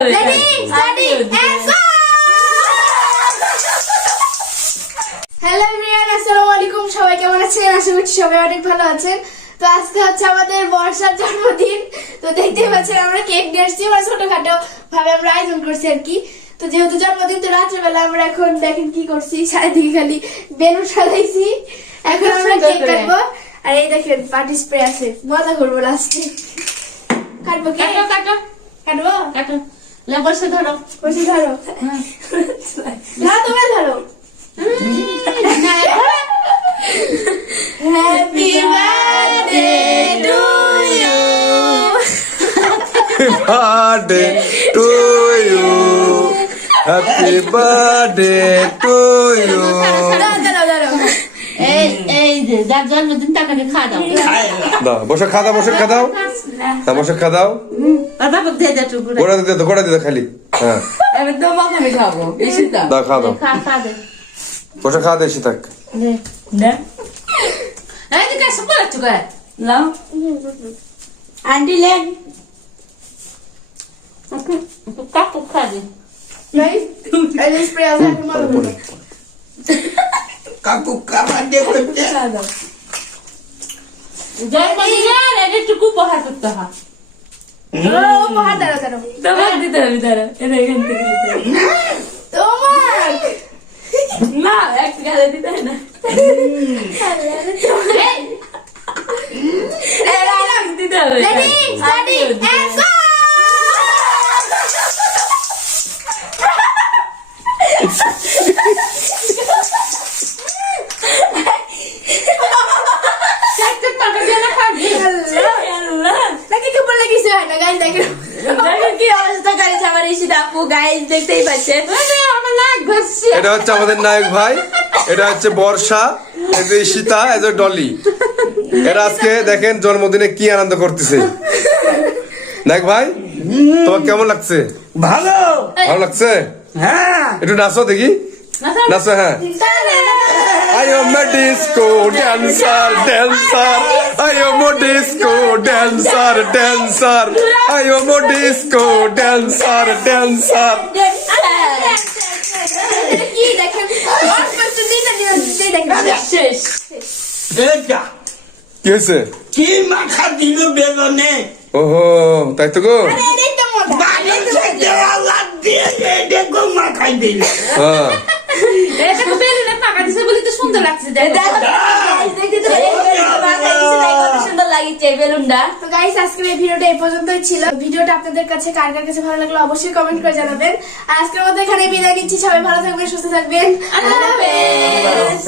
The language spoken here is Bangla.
Ready, steady, and go! Hello everyone, আসসালামু আলাইকুম। সবাই কেমন আছেন? আশা করছি সবাই অনেক ভালো আছেন। তো আজকে হচ্ছে আমাদের বর্ষার জন্মদিন। তো দেখতেই পাচ্ছেন আমরা কেক নিয়ে আসছি, ছোটখাটো ভাবে আমরা আয়োজন করছি আর কি। তো যেহেতু জন্মদিন, তো রাত্রেবেলা আমরা এখন দেখেন কি করছি, চারিদিকে খালি বেলুন সাজাইছি। এখন আমরা কেক কাটবো। আর এই দেখেন পার্টি স্প্রে আছে, মজা করবো লাস্টে। কাটবো কেক, কাটবো কাটো। বসে ধরো, বসে ধরো, না তুমি ধরো। Happy birthday to you. Birthday to you. Happy birthday to you. দাঁড়াও। এই যে যার জন্মদিন তাকে খাওয়া দাও। দাও, বসে খা দাও, বসে খা দাও। হ্যাঁ, বসে খা দাও। আর বাবা দিয়ে দে টুকু। গোড়া দিতে খালি। হ্যাঁ, আমি তো মাখানে খাবো। বেশি দাও। দাও, খা দাও। খা দে। বসে খা দে, থাক। দে। এই যে কাছে পড়ে টুকু। লাও। Aunty lane. কাকু খা দে। Guys, এই যে স্প্রে আছে, এখন মজা করবো। কাকু কাবার দিয়ে করতে জন্মদিনের এটা টুকু উপহার করতে হয়। উপহার দাঁড়াও। তোমার দিতে হবে দাঁড়া। এটা এখান থেকে দিতে হবে। তোমার না, এক গালে দিতে হয় না। দিতে হবে। Ready, steady, and go! নাকি কেমন লাগিছে হয় না গাইস, দেখেন কি অবস্থা করেছে আমার ইসি আপু। গাইস দেখতেই পাচ্ছেন আমার নাক ঘষছে। এটা হচ্ছে আমাদের নায়ক ভাই, এটা হচ্ছে বর্ষা, এই যে সীতা, এই যে ডলি। এরা আজকে দেখেন জন্মদিনে কি আনন্দ করতেছে। নায়ক ভাই, তোমার কেমন লাগছে? ভালো। ভালো লাগছে? হ্যাঁ, একটু নাচো দেখি, নাচো। হ্যাঁ, I am a disco dancer, dancer. I am a disco dancer, dancer. I am a disco dancer, dancer. কি দেখেন অল্প একটু দিতে দেখেন শেষ। এটা কি হয়েছে? কি মাখা দিল বেলনে ওহো, তাই তো গো। আরে এই তো মজা। বাড়ি থেকে আল্লাহ দিয়ে দেখো মাখাই দিল। হ্যাঁ, এটা তো বেলুনে পাকা দিছে বলে তো সুন্দর লাগছে। দেখো দেখতে তো কত সুন্দর লাগিছে বেলুনটা। তো গাইস, আজকের এই ভিডিওটা এই পর্যন্তই ছিল। ভিডিওটা আপনাদের কাছে কার কাছে ভালো লাগলো অবশ্যই কমেন্ট করে জানাবেন। আর আজকের মতো এখানে বিদায় নিচ্ছি। সবাই ভালো থাকবেন, সুস্থ থাকবেন। আল্লাহ হাফেজ।